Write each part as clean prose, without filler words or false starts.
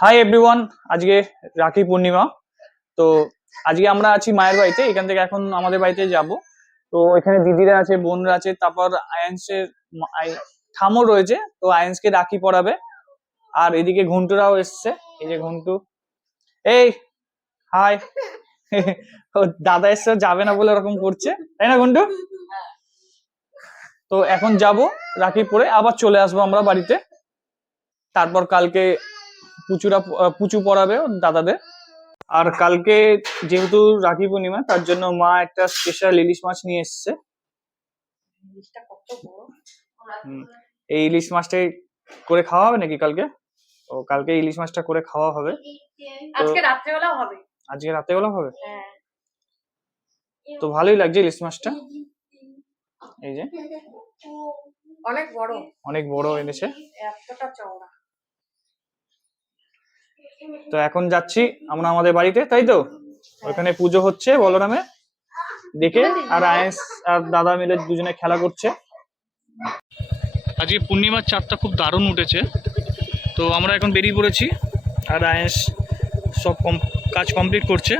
Hi everyone, আজকে রাখি পূর্ণিমা। তো আজকে আমরা আছি মায়ের বাড়িতে, এখান থেকে এখন আমাদের বাড়িতে যাব। তো এখানে দিদিরা আছে, বোনরা আছে, তারপর আয়ান্সের ঠামও রয়েছে। তো আয়ান্সকে রাখি পরাবে। আর এদিকে ঘন্টুরাও এসছে, এই যে ঘন্টু, এই হাই। ও দাদা এসছে, যাবে না বলে ওরকম করছে, তাই না ঘন্টু? তো এখন যাব, রাখি পরে আবার চলে আসবো আমরা বাড়িতে। তারপর কালকে পুচু পড়াবে ওর দাদাদের। আর কালকে যেহেতু রাখি পূর্ণিমা, তার জন্য মা একটা স্পেশাল ইলিশ মাছ নিয়ে এসছে। এই ইলিশ মাছটাই করে খাওয়া হবে নাকি কালকে? ও কালকে ইলিশ মাছটা করে খাওয়া হবে। আজকে রাত্রেবেলাও হবে। আজকে রাত্রেবেলা হবে? তো ভালোই লাগছে ইলিশ মাছটা। এই যে অনেক বড় এনেছে, এতটা চওড়া। তো এখন যাচ্ছি আমরা আমাদের বাড়িতে, তাই তো? ওখানে পুজো হচ্ছে বলরামে দেখে, আর আয়েস আর দাদা মিলে দুজনে খেলা করছে। আজকে পূর্ণিমার চাঁদটা খুব দারুণ উঠেছে। তো আমরা এখন বেরিয়ে পড়েছি, আর আয়েস সব কাজ কমপ্লিট করছে।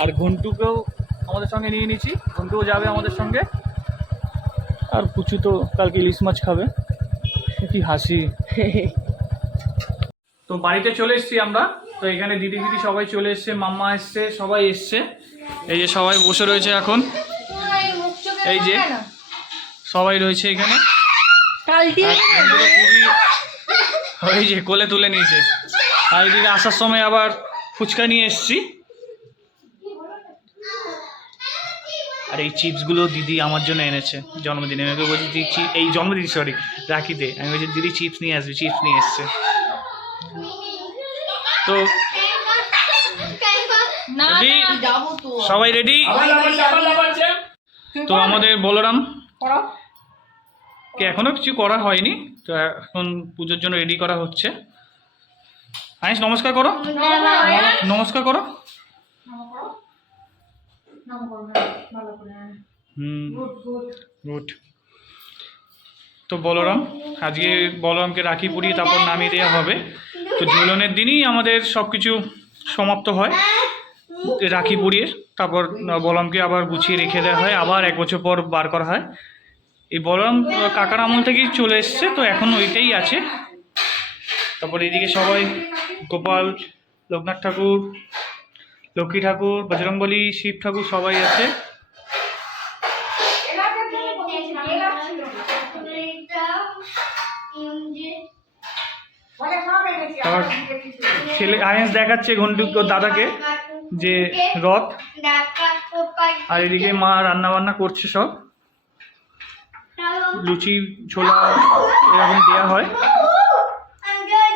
আর ঘন্টুকেও আমাদের সঙ্গে নিয়ে নিয়েছি, ঘন্টুও যাবে আমাদের সঙ্গে। আর পুচু তো কালকে ইলিশ মাছ খাবে। কি হাসি। তো বাড়িতে চলে এসেছি আমরা। তো এখানে দিদি দিদি সবাই চলে এসছে, মাম্মা এসছে, সবাই এসছে। এই যে সবাই বসে রয়েছে এখন, এই যে সবাই রয়েছে এখানে। খুবই ওই যে কোলে তুলে নিয়েছে। আর এদিকে আসার সময় আবার ফুচকা নিয়ে এসছি। আর এই চিপসগুলো দিদি আমার জন্য এনেছে জন্মদিনে। আমি বলছি দিদি এই জন্মদিন, সরি রাখিতে, আমি বলছি দিদি চিপস নিয়ে আসবে, চিপস নিয়ে এসছে। তো সবাই রেডি? তো আমাদের বলরাম কে এখনো কিছু করা হয়নি, তো এখন পুজোর জন্য রেডি করা হচ্ছে। আইস নমস্কার করো, নমস্কার করো। গুড। তো বলরাম, আজকে বলরামকে রাখি পরিয়ে তারপর নামিয়ে দেওয়া হবে। তো ঝুলনের দিনই আমাদের সবকিছু সমাপ্ত হয়, রাখি পরিয়ে তারপর বলরামকে আবার গুছিয়ে রেখে দেওয়া হয়, আবার 1 বছর পর বার করা হয়। এই বলরাম কাকার আমল থেকেই চলে এসছে, তো এখন ওইটাই আছে। তারপর এদিকে সবাই গোপাল, লোকনাথ ঠাকুর, লক্ষ্মী ঠাকুর, বজরংবলী, শিব ঠাকুর সবাই আছে। ছেলে আয়েন্স দেখাচ্ছে ঘন্টু দাদাকে যে রথ। আর এদিকে মা রান্না বান্না করছে, সব লুচি ছোলা এরকম দেওয়া হয়।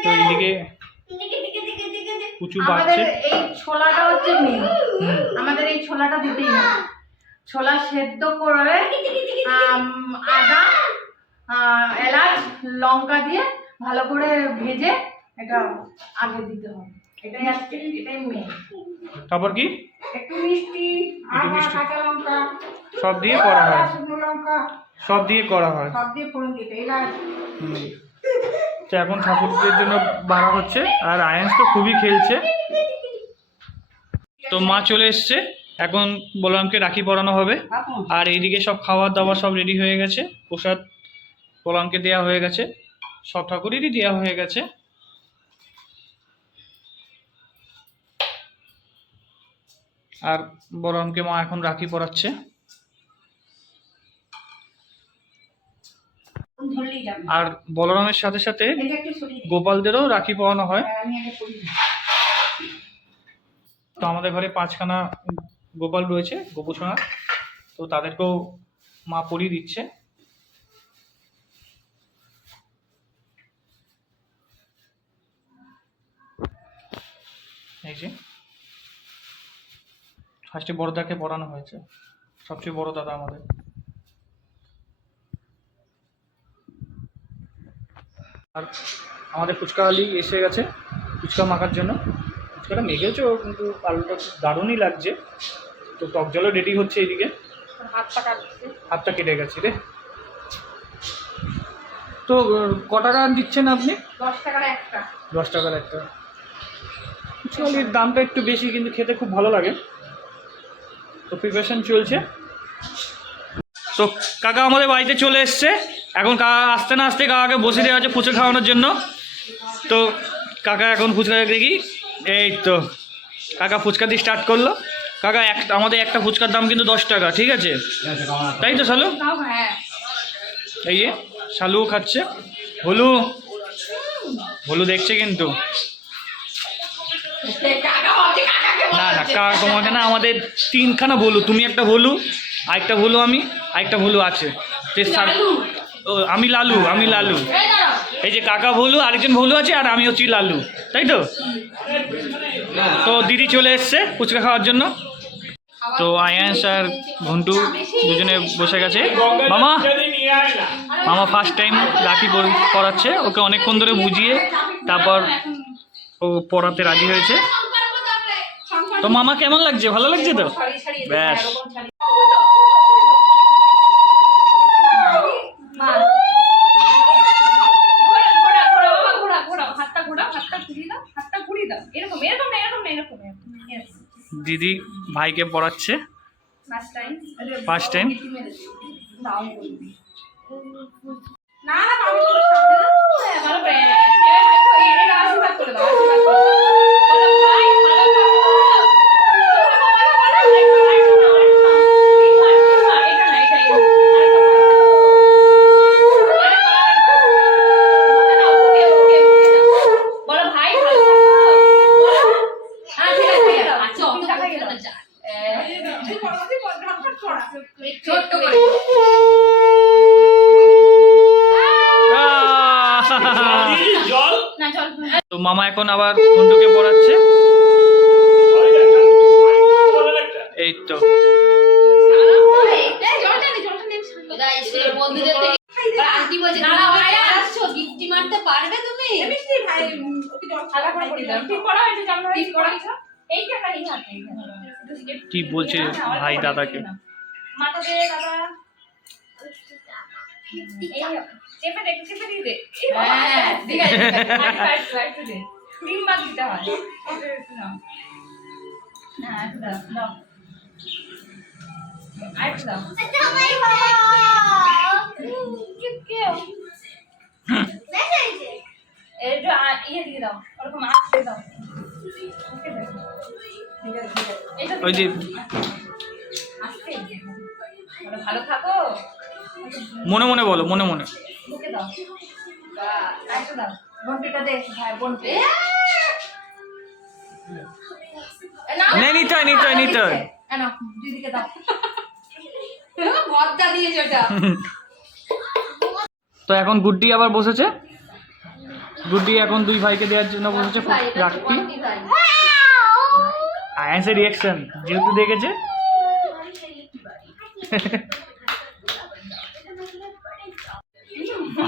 তো এইদিকে কুচু বাড়ছে। এই ছোলাটা হচ্ছে মেন, আমাদের এই ছোলাটা দিতেই হবে। ছোলা সেদ্ধ করে আদা, এলাচ, লঙ্কা দিয়ে ভালো করে ভেজে এটা আগে দিতে হবে। এটাই আজকে, এটাই মেন। তারপর কি একটু মিষ্টি, আদা, কাঁচা লঙ্কা সব দিয়ে করা হয়, শুকনো লঙ্কা সব দিয়ে করা হয়, সব দিয়ে ফোড়ন দিতে। এলাচ। তো এখন ঠাকুরদের জন্য বাড়া হচ্ছে। আর আয়েন্স তো খুবই খেলছে। তো মা চলে এসছে, এখন বলরামকে রাখি পরানো হবে। আর এইদিকে সব খাবার দাবার সব রেডি হয়ে গেছে, প্রসাদ বলরামকে দেওয়া হয়ে গেছে, সব ঠাকুরেরই দেওয়া হয়ে গেছে। আর বলরামকে মা এখন রাখি পরাচ্ছে। আর বলরামের সাথে সাথে গোপালদেরও রাখি পরানো হয়। তো আমাদের ঘরে 5খানা গোপাল রয়েছে, গোপুসোনা, তো তাদেরকেও মা পরিয়ে দিচ্ছে। এই যে ফার্স্টে বড়দাকে পরানো হয়েছে, সবচেয়ে বড় দাদা আমাদের। আর আমাদের ফুচকাওয়ালি এসে গেছে ফুচকা মাখার জন্য। ফুচকাটা মেখেছে, কিন্তু আলুটা দারুণই লাগছে। তো টক জলও রেডি হচ্ছে এইদিকে। হাতটা কেটে গেছে রে। তো ক টাকা দিচ্ছেন আপনি? 10 টাকার একটা। 10 টাকার একটা। অ্যাকচুয়ালি দামটা একটু বেশি, কিন্তু খেতে খুব ভালো লাগে। তো প্রিপারেশন চলছে। তো কাকা আমাদের বাড়িতে চলে এসছে। এখন কাকা আসতে না আসতে কাকাকে বসে দেওয়া আছে ফুচকা খাওয়ানোর জন্য। তো কাকা এখন ফুচকা দেখি, এই তো কাকা ফুচকা দিয়ে স্টার্ট করলো। কাকা আমাদের একটা ফুচকার দাম কিন্তু 10 টাকা, ঠিক আছে? তাই তো শালু? হ্যাঁ এই যে শালু খাচ্ছে, হলু হলু দেখছে কিন্তু। না না কাকা তোমাকে না, আমাদের 3খানা ভলু, তুমি একটা ভলু, আরেকটা ভলু আমি, আরেকটা ভলু আছে। আমি লালু। এই যে কাকা ভলু, আরেকজন ভলু আছে, আর আমি হচ্ছি লালু, তাই তো? তো দিদি চলে এসছে ফুচকা খাওয়ার জন্য। তো আয়ান্স আর ঘন্টু দুজনে বসে গেছে। মামা ফার্স্ট টাইম রাখি পরাচ্ছে ওকে, অনেকক্ষণ ধরে বুঝিয়ে তারপর ও পড়াতে রাজি হয়েছে। তো মামা কেমন লাগছে? ভালো লাগছে তো? ব্যাস। দিদি ভাইকে পড়াচ্ছে ফার্স্ট টাইম। তো মামা এখন আবার ঘন্টুকে পড়াচ্ছে। এই তো কি বলছে ভাই দাদাকে? ওই যে ভালো থাকো, মনে মনে বলো, মনে মনে। বুকে দাও, দাও বন্টিটা দে ভাই, বন্টি নিতে হয়। দিদিকে দাও, ভর্তা দিয়েছে ওটা। তো এখন গুড্ডি আবার বসেছে। গুড্ডি এখন দুই ভাইকে দেওয়ার জন্য বসেছে রাখি। আয়ান্সের রিয়াকশন যেহেতু দেখেছে।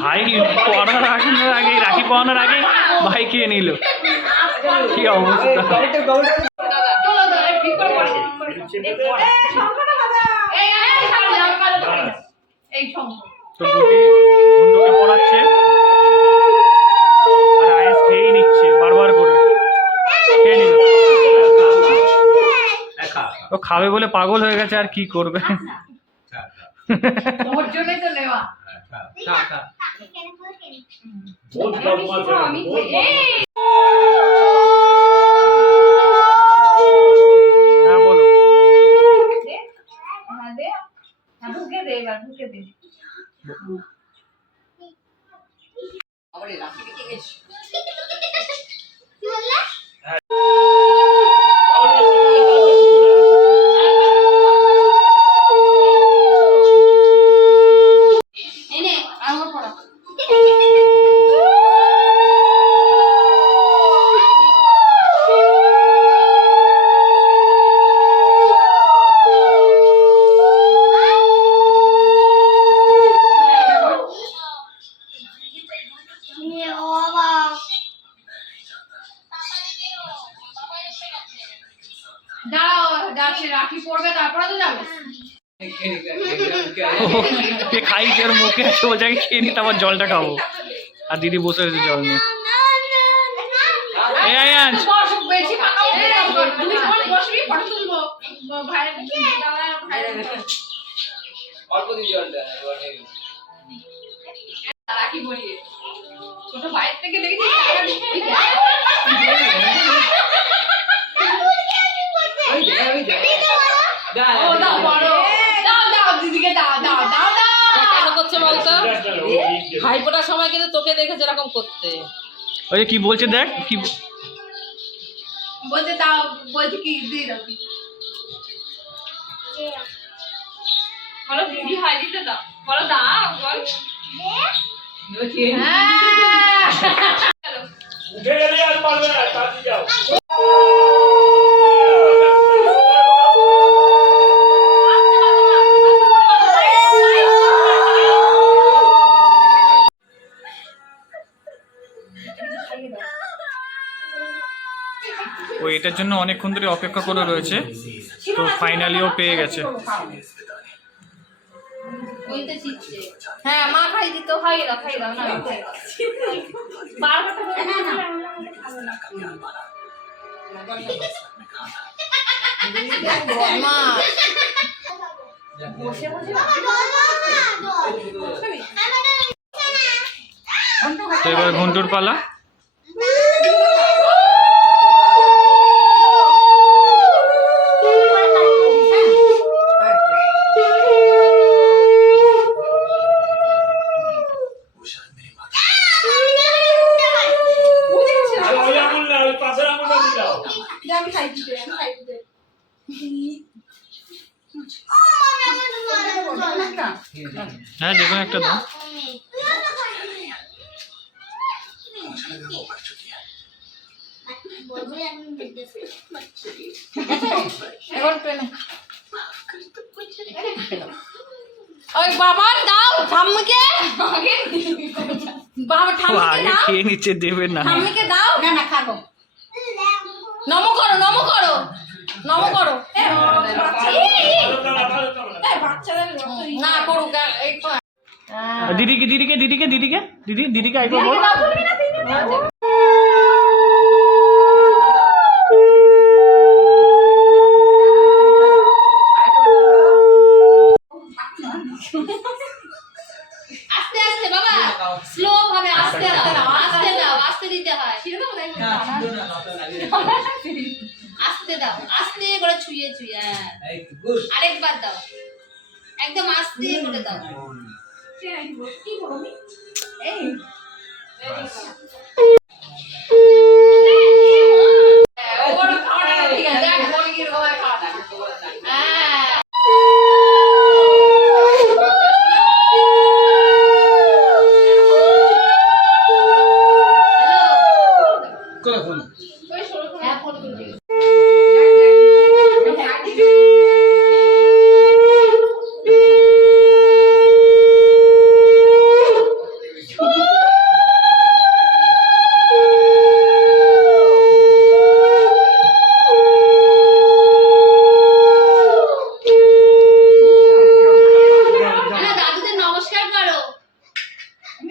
ভাই পড়ানোর আগে রাখি পড়ানোর আগে ভাই খেয়ে নিল, কি অবস্থা। তো গুড্ডি বন্ধুকে পড়াচ্ছে আর আয়ান্স খেয়েই নিচ্ছে বারবার করে, খেয়ে নিল। ও খাবে বলে পাগল হয়ে গেছে, আর কি করবে। ওর জন্যই তো নেওয়া। হ্যাঁ বলো। ঢুকে দে, এবার ঢুকে দে। রাখি পড়বে তারপরে তো যাবে। খাইছে ওর মুখে আছে, ও জায়গায় খেয়ে নিতে আবার জলটা খাবো। আর দিদি বসে রয়েছে জল নিয়ে। চ্যালেঞ্জ। বেশি ফাঁকা তুমি যখন বসবি ফটো তুলবো ভাইয়ের অল্প দিয়ে জলটা এবার হয়ে গেল। রাখি পরিয়ে ছোট ভাইয়ের থেকে দেখেছি ও দাও বড় দাও দাও দিদিকে দাও দাও দাও দাও কেন করছে বলতো? ভাইফোঁটার সময় কিন্তু তোকে দেখেছে এরকম করতে। ওই যে কি বলছে দেখ, কি বলছে দাও, বলছে কি দিয়ে দাও বলো দিদি হাই দিতে দাও বলো দাও বল উঠে গেলে আর পারবে না, তাড়াতাড়ি যাও। ও এটার জন্য অনেকক্ষণ ধরে অপেক্ষা করে রয়েছে, তো ফাইনালিও পেয়ে গেছে। হ্যাঁ মা খাই দিত খাই দাও না বারবার বসে বসে তো এবার ঘন্টুর পালা। আর ওই আঙুল না, ওই পাশের আঙুলটা দিয়ে দাও। আমি খাই দিতে হ্যাঁ যে কোনো একটা দাও। ওই বাবা দাও ঠাম্মিকে, বাবা ও ঠাম্মিকে আগে দাও, খেয়ে নিচ্ছে, দেবে না। ঠাম্মিকে দাও। না না খাবো। নমো করো নমো করো নমো করো। না করুক এই দিদিকে দিদিকে দিদিকে দিদিকে দিদি দিদিকে একবার বল। আস্তে আস্তে বাবা, স্লো ভাবে আস্তে আস্তে দাও, আস্তে দাও, আস্তে দিতে হয়। আস্তে দাও, আস্তে করে ছুঁয়ে ছুঁয়ে। হ্যাঁ আরেকবার দাও, একদম আস্তে করে দাও। দাদুদের নমস্কার করো,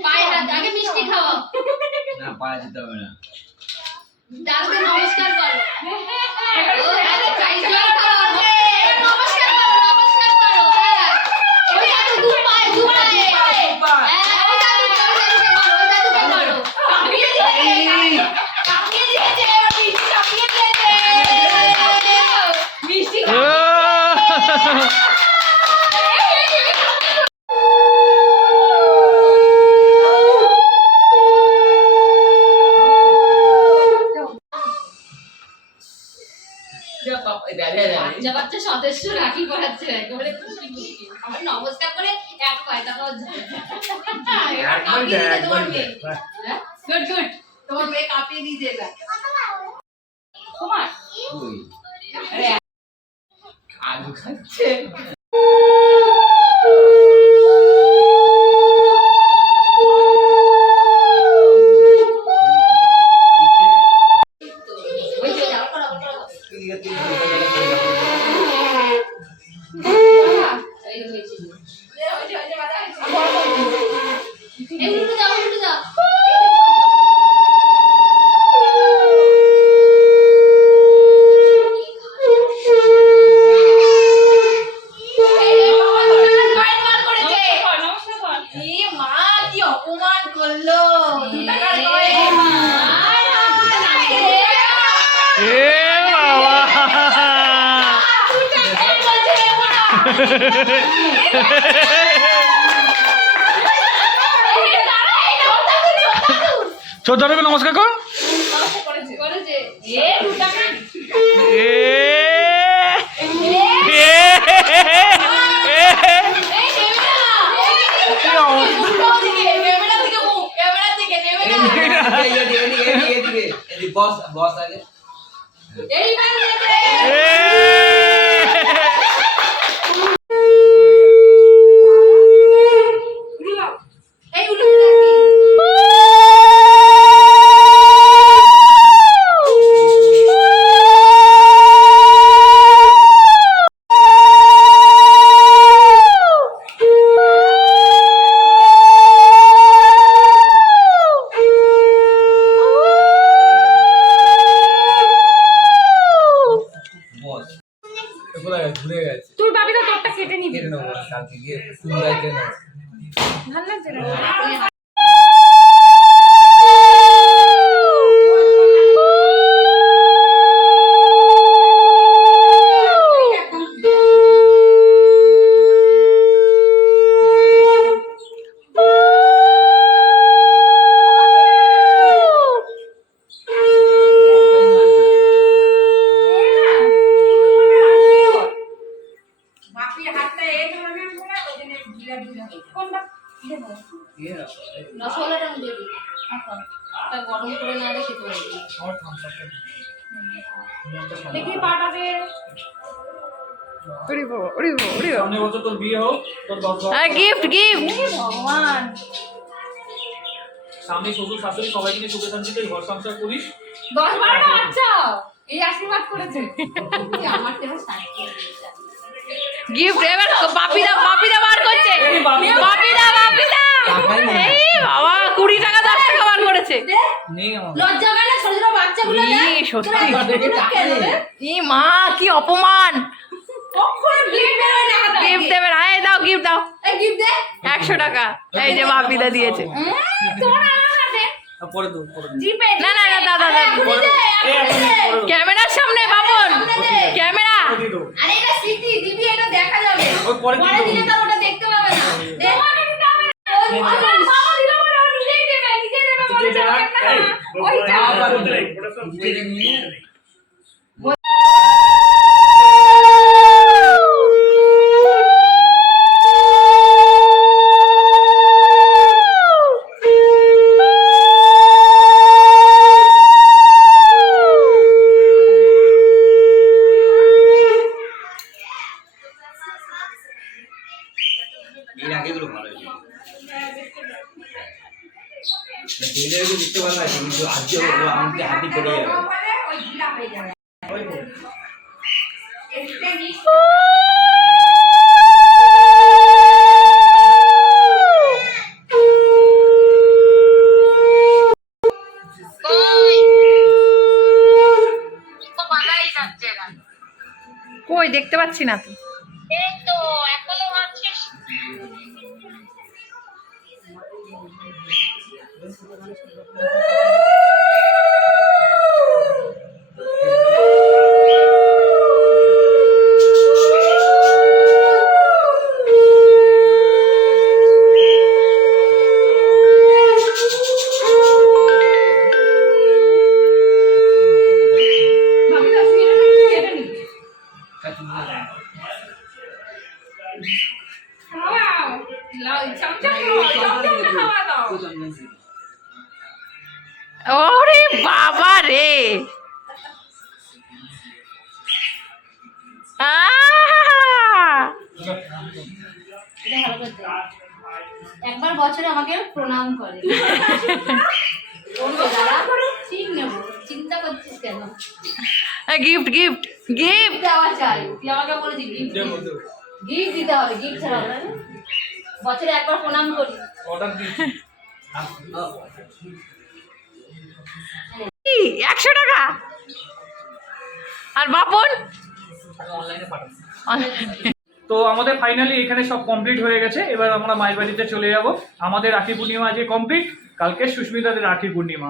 পায়ে হাত, আগে মিষ্টি খাওয়াও। না পায়ে দিতে হবে না। দাদুদের নমস্কার করো। নমস্কার করো, নমস্কার করো। হ্যাঁ ওই দাদু দু পায়ে দু পায়ে। হ্যাঁ ওই দাদু করো, ওই দাদুকে করো। কাঁপিয়ে দিয়েছে, কাঁপিয়ে দিয়েছে, মিষ্টি কাঁপিয়ে দিয়েছে। মিষ্টি বাচ্চা বাচ্চা সদস্য রাখি পড়াচ্ছে একেবারে খুশি খুশি। আমার নমস্কার করে এক পয়সা পাওয়া যায়। Good good. তোমার মেয়ে কাঁপিয়ে দিয়েছে এটা তোমার ওই আলু খাচ্ছে। ওই যে যাও করো করো। এই হয়েছে। এই উল্টো যাও উল্টো যাও। ছোট দাদুকে নমস্কার কর। করেছে এ 2 টাকা এ এই নেবে না ক্যামেরা থেকে মুখ ক্যামেরা থেকে নেবে না এদিকে বস বস আগে এই নেবে এই উঠে যাকি বস কোথায় ঘুরে গেছে তুই ভাবি তো তোরটা কেটে নিবি। কেটে নেবো কালকে গিয়ে তুমি যাইতে নেবো ভালো লাগছে না? বাপির হাতটা এই ধরনের করে ওখানে ঢিলা ঢিলা কোনটা দেব রসগোল্লাটা আমি দিয়ে দিই তা গরম করে না রেখে খেতে পারবি দেখি পাটা দে। ওরে বাবা, ওরে বাবা, ওরে বাবা। সামনে বছর তোর বিয়ে হোক, তোর 10 গিফট গিফট ভগবান। স্বামী শ্বশুর শাশুড়ি সবাই মিলে সুখে শান্তিতে ঘর সংসার করিস। 10-12টা বাচ্চা এই আশীর্বাদ করেছে। আমার তেমন সাথে গিফট এবার বাপিদা বার করছে। বাপিদা এই বাবা 20 টাকা 10 টাকা বার করেছে। নেই আমার লজ্জা করে না ছোট ছোট বাচ্চাগুলো ই সত্যি ই মা কি অপমান। কখনো গিফট বেরোয় না হাতে গিফট দেবে না। এই দাও গিফট দাও এই গিফট দে 100 টাকা। এই যে বাপিদা দিয়েছে। তোর আমার দে পরে দো পরে দো। জিপে না না না দাদা এখনই দে এখনই দে ক্যামেরার সামনে বাবন ক্যামেরা। দিয়ে দাও। আরে এটা স্মৃতি দিবি এটা দেখা যাবে ওই পরে দিয়ে পরে দেবো। দিলে তো ওটা দেখতে পাবে না দে মামা দিল মানে ও নিজেই দেবে তুই যা, এই, ওইটা ওটা সব কেটে নিয়ে এর আগেগুলো ভালো হয়েছে দিনের বুঝতে পারলাম কিন্তু আজকে হলো আমাকে হাতি পড়ে যাবে ওই ঢিলা হয়ে যাবে এটা নিস কই দেখতে পাচ্ছি না তো। এই তো এখনো আছিস বাপিদা তুই এটা নি খাওয়াও লাও চামচা খাওয়া দাও। ওরে বাবা রে এটা ভালো করে দে। একবার বছরে আমাকে প্রণাম করে বলবে দাদা ঠিক নেব চিন্তা করছিস কেন গিফট গিফট গিফট দেওয়া চাই তুই আমাকে বলেছি গিফট গিফট দিতে হবে গিফট ছাড়া হবে না বছরে একবার প্রণাম করি অর্ডার দিয়েছি। 100 টাকা আর বাপন অনলাইনে পাঠাবো। তো আমাদের ফাইনালি এখানে সব কমপ্লিট হয়ে গেছে। এবার আমরা মায়ের বাড়িতে চলে যাব। আমাদের রাখি পূর্ণিমা আজকে কমপ্লিট। কালকে সুস্মিতাদের রাখি পূর্ণিমা।